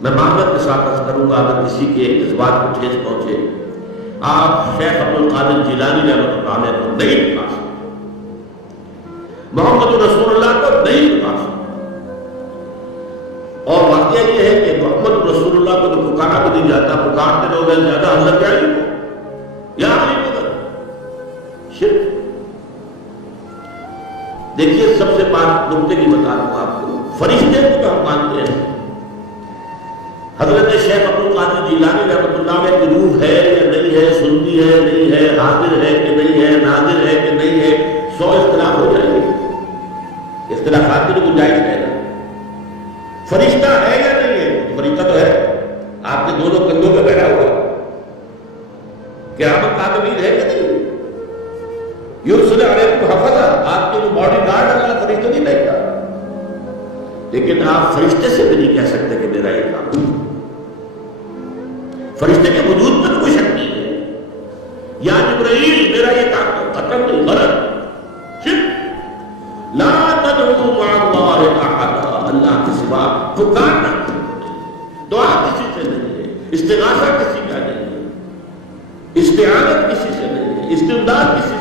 میں معذرت کے ساتھ عرض کروں گا اگر کسی کے جذبات کو ٹھیس پہنچے، آپ شیخ عبد القادر جیلانی رحمۃ اللہ علیہ کو نہیں بتا سکتے، محمد رسول اللہ کو نہیں بتا سکتے۔ اور واقعہ یہ ہے کہ محمد رسول اللہ کو تو پکارا بھی نہیں جاتا، پکارتے لوگ ہیں زیادہ حضرت علی کو یا علی مدد شرک۔ دیکھیے سب سے بات نقطے کی بتا رہا ہوں آپ کو، فرشتے کو ہم مانتے ہیں، حضرت شیخ عبد القادر جیلانی رحمۃ اللہ علیہ کی روح ہے یا نہیں ہے، سنتی ہے نہیں ہے، حاضر ہے کہ نہیں ہے، ناظر ہے کہ نہیں ہے، 100 اختلاف ہو جائیں گے، اختلافات کی گنجائش ہے نا۔ فرشتہ ہے یا نہیں ہے؟ فرشتہ تو ہے، آپ کے دونوں کندھوں پہ بیٹھا ہوا، قیامت کا تعبیر ہے کہ نہیں؟ یرسل علیکم حفظہ، آپ کے جو باڈی گارڈ اللہ فرشتہ نہیں دیکھتا، لیکن آپ فرشتے سے بھی نہیں کہہ سکتے کہ میرا یہ کام ہے۔ فرشتے کے وجود پر کوئی شک نہیں ہے، یا جبرائیل میرا یہ کام ہے، ختم نہیں، غلط، شرک۔ لا تدعوا مع اللہ احدا، اللہ کے سوا پکارنا، دعا کسی سے نہیں ہے، استغاثہ کسی کا نہیں ہے، استعانت کسی سے نہیں ہے، استمداد کسی